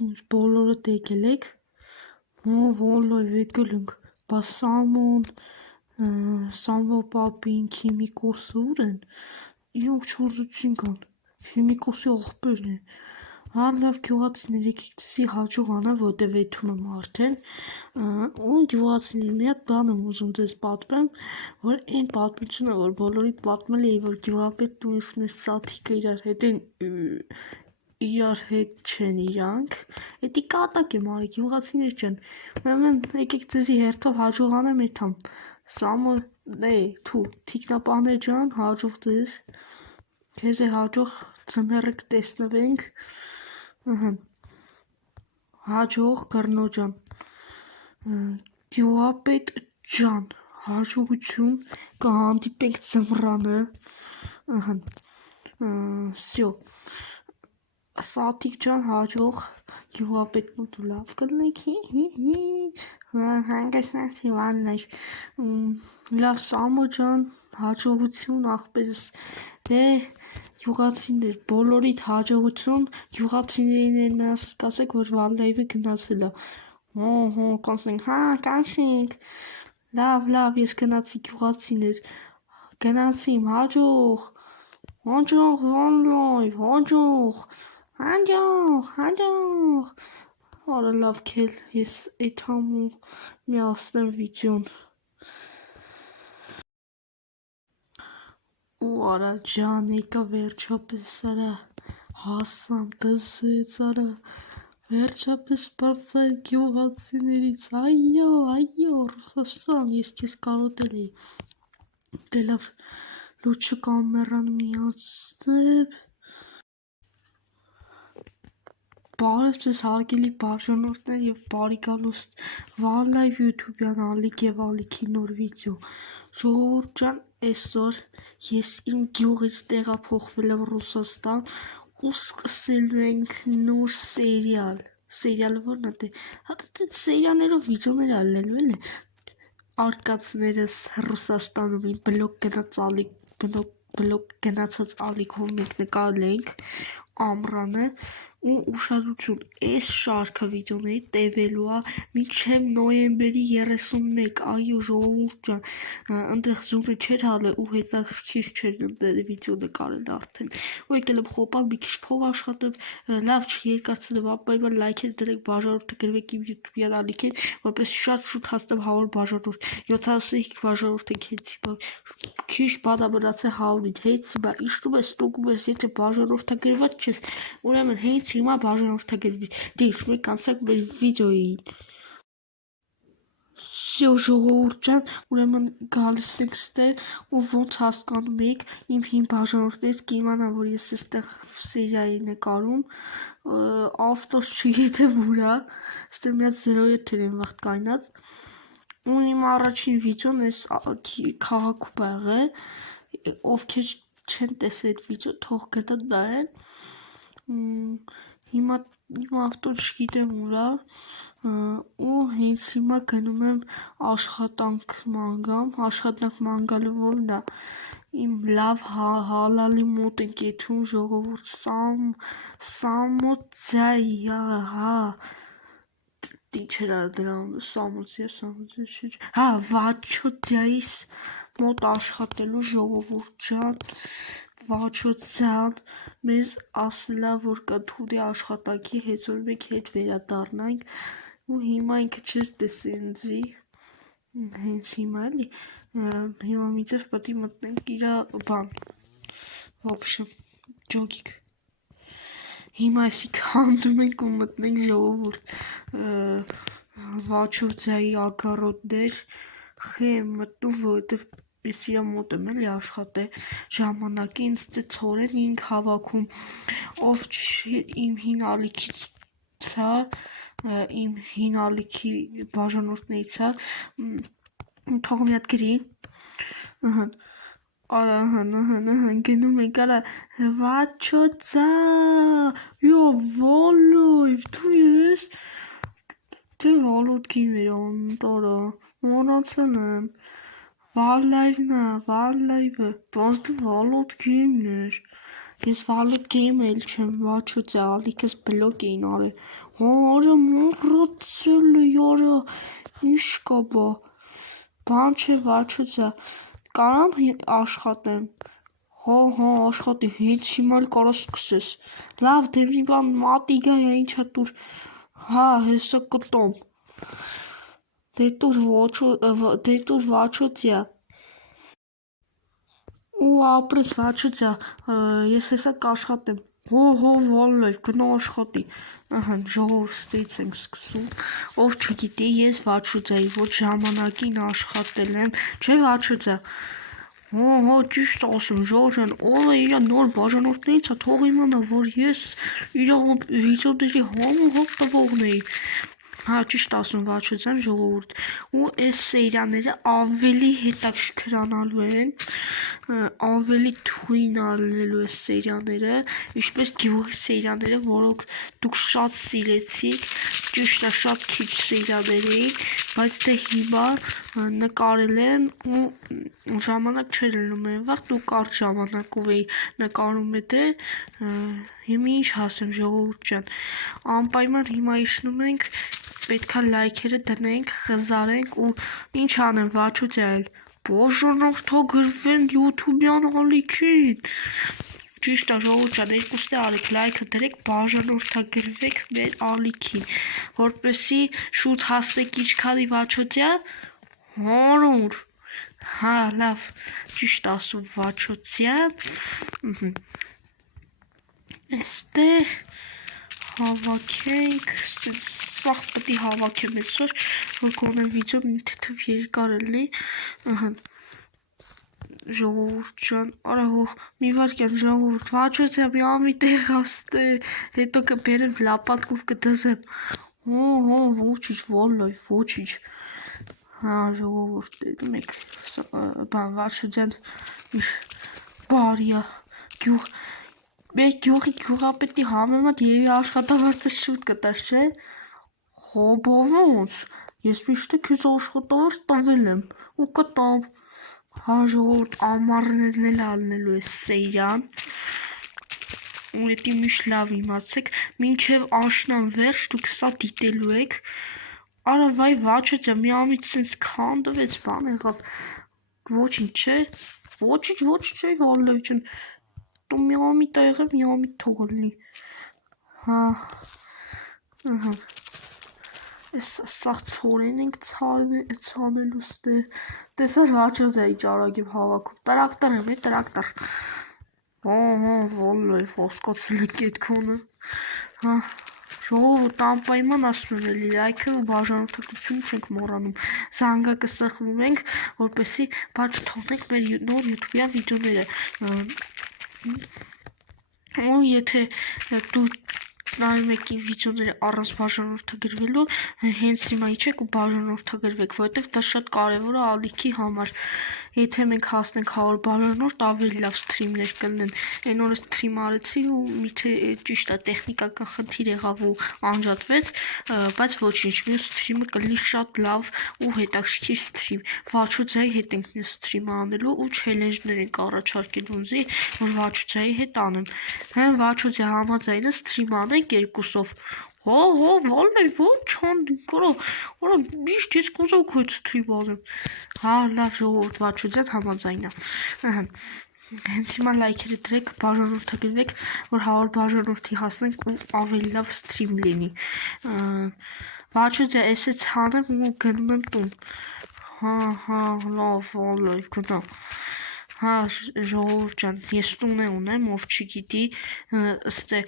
գյուղացիներ բոլորը եկել եք, վոլայ եկել ենք, բա Սամո պապին, քիմիկոսը ուր են, իրենք չորզություն կան, քիմիկոսի աղբերն է, լավ գյուղացիներ եկեք ձեզի հաջող անեմ, որտև եթում եմ արդեն, ու գյուղացիներ մի հատ բան եմ ուզում ձեզ պատմեմ, որ այն պատմությունը, որ բոլորիդ պատմել էի, որ գյուղապետն ու մեր սաթիկը իրար հետ չեն իրանք, էդի կատակ եմ արի, գյուղացիներ չեն, ուրեմն եկեք ձեզի հերթով հաջող անեմ եթամ, Սամո, թիկնապահներ ջան, հաջող ձեզ, քեզ է հաջող ձմեռը կտեսնվենք, հաջող կռնո ջան, գյուղապետ ջան, հաջողություն, կհանդիպենք ձմռանը, սյո, Սաթիկ ջան, հաջող, գյուղապետն ու դու լավ կլնեք, հանգստացի վալնար, լավ Սամո ջան, հաջողություն աղբերս, գյուղացիներ, բոլորիդ հաջողություն, գյուղացիներին կասեք, որ վալլայվը գնացել է, կանցինք, լավ, ես գնացի գյուղացիներ, գնացիմ, հաջող, վալլայվ, հաջող, արա լավ կել, ես եթամ ու միասնեմ վիդյոն, ու արա ջան եկա վերջապես արա, հասամ դզեց արա, վերջապես բացայ գյուղացիներից, այո, Ռուսաստան, ես քեզ կարոտել էի, դե լավ, լուչը կամերան միացնեմ, բարև ձեզ հարգելի բաժանորդներ և բարի գալուստ Վալլայվ յութուբյան Ալիկ և Ալիքի նոր վիդյո, ժողովուրդ ջան, այսօր ես իմ գյուղից տեղափոխվել եմ Ռուսաստան ու սկսելու ենք նոր սերիալը որն է, սերիալներով վիդյոներ ալնելու էլ է, արկածներս Ռուսաստանում իմ բլոգ գնացած Ալիքով մենք նկարել ենք ամռանը ու ուշադրություն, այս շարքը վիդյոների տևելու է մինչև նոյեմբերի 31, այո ժողովուրդ ջան, ընդեղ զումը չէր հալը ու հետաքրքիր չէր ընդեղ վիդյո նկարել արդեն, ու եկել եմ խոպան մի քիչ փող աշխատեմ, լավ չերկարցնեմ, ապայման լայքեր դրեք, բաժանորդը գրվեք իմ յութուբյան Ալիքին, որպես շատ շուտ հասնեմ 100 բաժանորդ, 75 բաժանորդ ենք հենց հիմա, քիչ բան է մնացել 100-ից, հենց հիմա իշտում ես, ստուգում ես, եթե բաժանորդագրված չես, ուրեմն հենց հիմա բաժանորդագրվի, դե հիշում եք անցանք մեր վիդյոյին, սյո ժողովուրդ ջան, ուրեմն գալիս ենք ստեղ ու ոնց հասկանում եք, իմ հին բաժանորդներից կիմանան, որ ես էստեղ սերիայի նկարում, ավտոս չգիտեմ ուրա, ստեղ մի հատ 07-եր են վաղտ կայնած, ու իմ առաջին վիդյոն ես քաղաքում ա եղել, ովքեր չեն տեսել այդ վիդյո, թող գնան նայեն, հիմա իմ ավտոն չգիտեմ ուրա, ու հենց հիմա գնում եմ աշխատանք մանգալը որն է, իմ լավ հալալի մոտ ենք եթում ժողովուրդ Սամոցյա, ինչ էր դրան, Սամոցյա, Վաչոդյայիս մոտ աշխատելու ժողովուրդ ջան, Վաչոդյան մեզ ասել է, որ կընդունի աշխատանքի, հենց որ մենք հետ վերադառնանք, ու հիմա ինքը չէր տեսել ինձի, հենց հիմա էլի, հիմա միձև պետք է մտնենք իրա բան, ոբշեմ, ջոգիկ, հիմա այսիք հանդում ենք ու մտնենք ժողովուրդ, Վաչոդյայի ագարոտներ, խեմ մտնում, որովհետև ես իրա մոտ եմ էլի աշխատել, ժամանակի ինձ դե ցորեն ինք հավաքում, ով իմ հին Ալիքից ցա, իմ հին Ալիքի բաժանորդներից է, թող մի հատ գրի, գնում ենք արա, Վաչոդյա, վոլոյվ, դու ես, դե վալոտքի մեր անտարա, մոնացել եմ, վալլայվը, բանց դու վալոտ գեյմն էր, ես վալոտ գեյմ էլ չեմ, Վաչոդյա, Ալիքս բլոգ էին արել, Արա մոռացել է, արա, ինչ կա բա, բան չէ, վաչուծա, կարամ աշխատեմ, հա, աշխատի, հենց հիմա էլ կարա սկսես, լավ, դե մի բան մատիգա է, ինչա տուր, հա, հեսա կտոմ, դե տուր վաչուծյա, ու ապրես վաչուծյա, ես հեսա կաշխատեմ, հո, վալլայվ, գնա աշխատի, ժողովուրդ ստից ենք սկսում, ով չգիտի, ես վաչուծայի ոչ ժամանակին աշխատել եմ, չէ վաչուծյա, հո, ճիշտ ասում, ժողովուրդ, ով է իրա նոր բաժանորդներից է, թող իմանա, որ ես իրա վիդեոների համահոտ տվողն էի, հա, ճիշտ ասում վաչուծյան ժողովուրդ, ու այս սերիաները ավելի հետաքրքրանալու են, ավելի թույն ալնելու այս սերիաները, ինչպես գյուղի սերիաները, որոնք դուք շատ սիրեցիք, ճիշտ է շատ քիչ սերիաներ էին, բայց դե հիմա նկարել են ու ժամանակ չէր լինում այն վաղ, դու կարճ ժամանակով էի նկարում է դե, հիմա ինչ ասեմ ժողովուրդ ջան, անպայման հիմա իջնում ենք, պետքա լայքերը դնենք, խզարենք ու ինչ անեմ վաչուծյա էլ, բաժանորդագրվեն յութուբյան ալիքին, ճիշտ է ժողովուրդ ջան, երկուստ է արեք, լայքը դրեք, բաժանորդագրվեք մեր ալիքին, որպեսի շուտ հասնեք իչքալի վաչուծյա, 100, հա, լավ, ճիշտ ասում վաչուծյա, էստեղ հավաքենք, սաղ պտի հավաքեմ այսօր, որ կոնե վիդեո մի թիթև երկար էլի, ժողովուրդ ջան, արա հող, մի վարկյան ժողովուրդ, վաչուծյա մի ամի տեղավ ստե, հետո կբերեմ լապատկով կդզեմ, հո, ոչիչ, վալլայ, ոչիչ, հա, ժողովուրդ, մեկ, բան, վաչուծյան, բարիա, մեր գյուղի գյուղապետի համեմատ երևի աշխատավարձը շուտ կտար, չէ, հո, բա ոնց, ես միշտ քեզ աշխատավարձ տվել եմ, ու կտամ, հա, ժողովուրդ, ամառներն էլ ալնելու է սերիան, ու էտի միշտ լավ իմացեք, մինչև աշնան վերջ դուք սա դիտելու եք, արա վայ վաչուծյա, մի ամից սենց քանդվեց, բան եղավ, ոչինչ չէ, ոչինչ չէ, վալլայվ ջան, դու մի ամիտ ա եղել, մի ամիտ թող լինի, հա, սաղ ցորեն ենք ցանելու ստե, տեսար վաչուծյա ինչ արագ եմ հավաքում, տրակտոր եմ, տրակտոր, հա, վալլայվ, հասկացել եք էդ քոնը, հա, ժողովուրդ անպայման ասում եմ էլի, լայքը ու բաժանորդագրությունը չենք մոռանում, զանգակը սեղմում ենք, որպեսի բաչ թողնենք մեր նոր յութուբյան վիդեոները, ու եթե դու նայում եք իմ վիդեոները առանց բաժանորդագրվելու, հենց հիմա իջեք ու բաժանորդագրվեք, որովհետև դա շատ կարևոր է ալիքի համար, եթե մենք հասնենք 100 բաժանորդ, ավելի լավ սթրիմներ կլինեն, այն օրը սթրիմ արեցի ու միթե ճիշտ է տեխնիկական խնդիր եղավ ու անջատվեց, բայց ոչինչ, մյուս սթրիմը կլինի շատ լավ ու հետաքրքիր սթրիմ, վաչուծյայի հետ ենք մյուս սթրիմը անելու ու չելենջներ ենք առաջարկել ուզի, որ վաչուծյայի հետ անեմ, հեն վաչուծյա համաձայնը սթրիմ անենք երկուսով, հո, վալլայ, ոչ չանդինք, արա, միշտ ես կուզով քո հետ սթրիմ անեմ, հա, լավ ժողովուրդ վաչուծյան համաձայնա, հենց հիմա լայքերը դրեք, բաժանորդագրվեք, որ 100 բաժանորդի հասնենք ու ավելի լավ սթրիմ լինի, վաչուծյա, էսե ցանեմ ու գնում եմ տուն, հա, լավ, վալլայվ, գնա, հա, ժողովուրդ ջան, ես տուն ունեմ, ով չգիտի, ստե,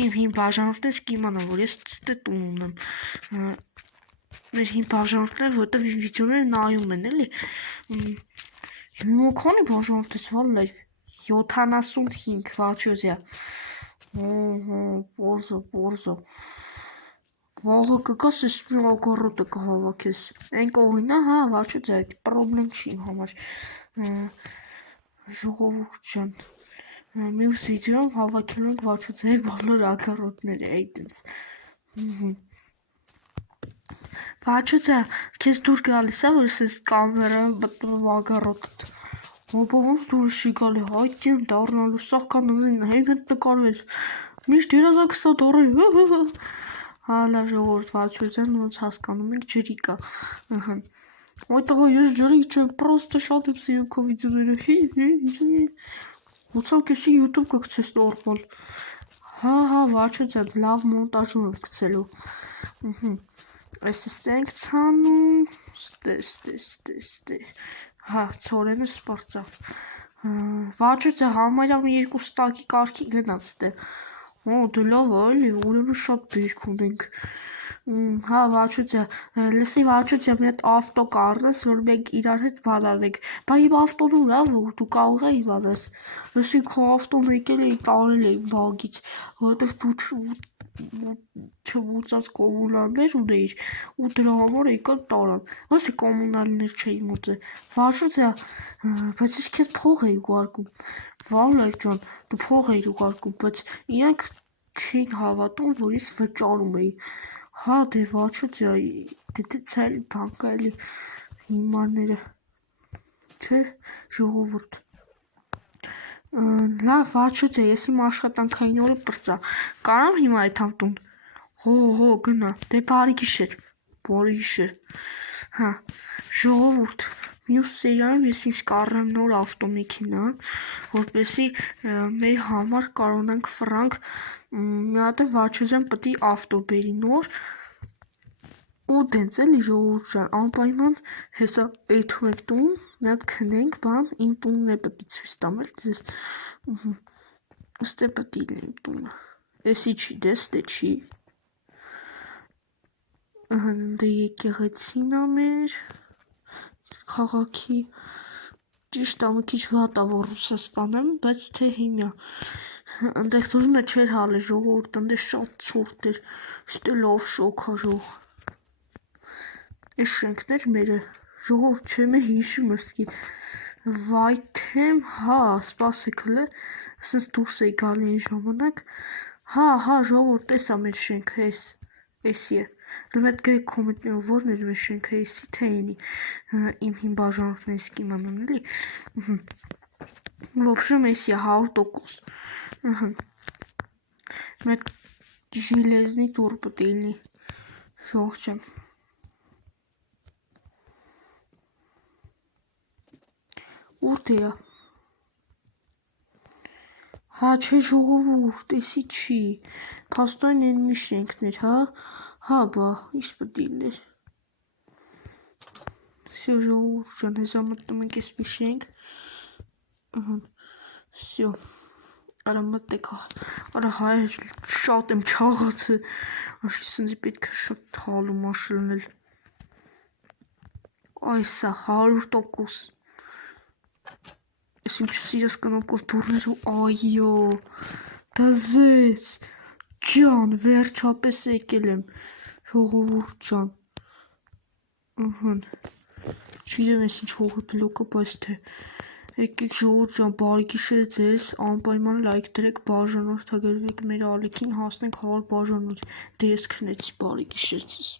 իմ հին բաժանորդներից կիմանա, որ ես ստե տուն ունեմ, մեր հին բաժանորդներ, որտև իմ վիդեոները նայում են, էլի, հիմա քանի բաժանորդ ես, վալլայվ, 75 վաչուծյա, պորզո, վաղը կգաս ես մի ագարոտը կհավաքես, այն կողին է, հա, վաչուծյա, պրոբլեմ չի իմ համար, ժողովուրդ ջան, մյուս վիդեոյում հավաքելու ենք վաչուծյայի բոլոր ագարոտները, այդենց, վաչուծյա, քեզ դուր գալիս է, որ ես կամերա մտնում եմ ագարոտդ, հո, բա ոնց դուրս չի գալի, հայտնի եմ դառնալու, սաղ կան հեյմ հետ նկարվել, միշտ երազանքս է դառել, Հալա ժողովուրդ վաչուրջան ոնց հասկանում եք ջրի կա։ Ահա։ Ոյ տղա ես ջրի չեմ, պրոստը շատ եմ սիրում քո վիդեոները։ Ուցանք էսի YouTube կգցես նորմալ։ Հա, վաչուրջան լավ մոնտաժում եմ գցելու։ Այս ենք ցանում, ստե։ Հա, ցորենը սպարծավ։ Վաչուրջը համարյա մի 2 ստակի կարգի գնաց ստե։ Օ, դե լավ է, էլի, ուրեմն շատ բերք ունենք։ Հա, վաչուրջը, լսի վաչուրջը մի հատ ավտո կառնես, որ մենք իրար հետ բանանենք։ Բա իմ ավտոն ուր է, որ դու կարող ես իմանաս։ Լսի քո ավտոն եկել էի տարել էի բագից, որովհետև դու չմուծած կոմունալներ ունեիր ու դրա համար եկան տարան։ Ոնց է կոմունալներ չէի մուծել։ Վաչուրջը, բայց ես քեզ փող էի ուղարկում։ Վալայ ջան, դու փող էիր ուղարկում, բայց իրանք չէին հավատում, որ ես վճարում էի։ Հա, դե վաչուրջը, դե ցայլ բանկա էլի հիմարները։ Չէ, ժողովուրդ։ Լավ, վաչուրջը, ես իմ աշխատանքային օրը պրծա։ Կարամ հիմա այդամ տուն։ Հո, գնա։ Դե բարի գիշեր։ Հա, ժողովուրդ, մյուս սերիայում ես ինձ կառնեմ նոր ավտոմեքենա, որպեսզի մեր համար կարողանանք ֆրանկ մի հատ վաչուրջան պետք է ավտո բերի նոր ու դենց էլի ժողովուրդ ջան, անպայման հեսա էթում եք տուն, մի հատ քնենք, բան, իմ տունն է պետք է ցույց տամ էլ ձեզ։ Ստե պետք է լինի իմ տունը։ Էսի չի, դե ստե չի։ Դե եկեղեցին ա մեր քաղաքի, ճիշտ ա մի քիչ վատ ա որ Ռուսաստանում, բայց թե հիմա այնտեղ թվում է չէր հալը ժողովուրդ, այնտեղ շատ ցուրտ էր, ստե լավ շոք ա ժող։ Այս շենքներ մերը ժողովուրդ չեմ է հիշում ասկի վայթեմ, հա, սպասեք հլը, ասենց դուրս էի գալի այն ժամանակ, հա, ժողովուրդ, էս ա մեր շենքը, էսի է։ Լումետ գրեք կոմենտներով որն էր մեր շենքը, էսի թե էնի, իմ հին բաժանորդներից կիմանան էլի։ Ոբշեմ էսի է 100%։ Մետ ժիլեզնի տուր պետք է լինի, ժող չեմ։ Ուրդ է։ Հա, չէ ժողովուրդ, էսի չի, փաստորեն են մի շենքներ, հա, բա, ինչ պետք է լիներ։ Всё, ժողովուրդ ջան, հեսա մտնում ենք էս մի շենք։ Всё, արա մտեք, արա հայր, շատ եմ չաղացը, աշի սնձի պետք է շատ հալում աշլնել։ Այսա, 100%։ Ես ինչ սիրս կնոմքով դուրներ ու այո, դզեց, ջան, վերջապես եկել եմ, ժողովուրդ ջան, չիրեմ ես ինչ հողի բլոկը, բայց թե, եկեք ժողովուրդ ջան, բարի գիշեր ձեզ, անպայման լայք դրեք, բաժանորդագրվեք մեր ալիքին, հասնենք 100 բաժանորդ, դե ես քնեցի, բարի գիշեր ձեզ։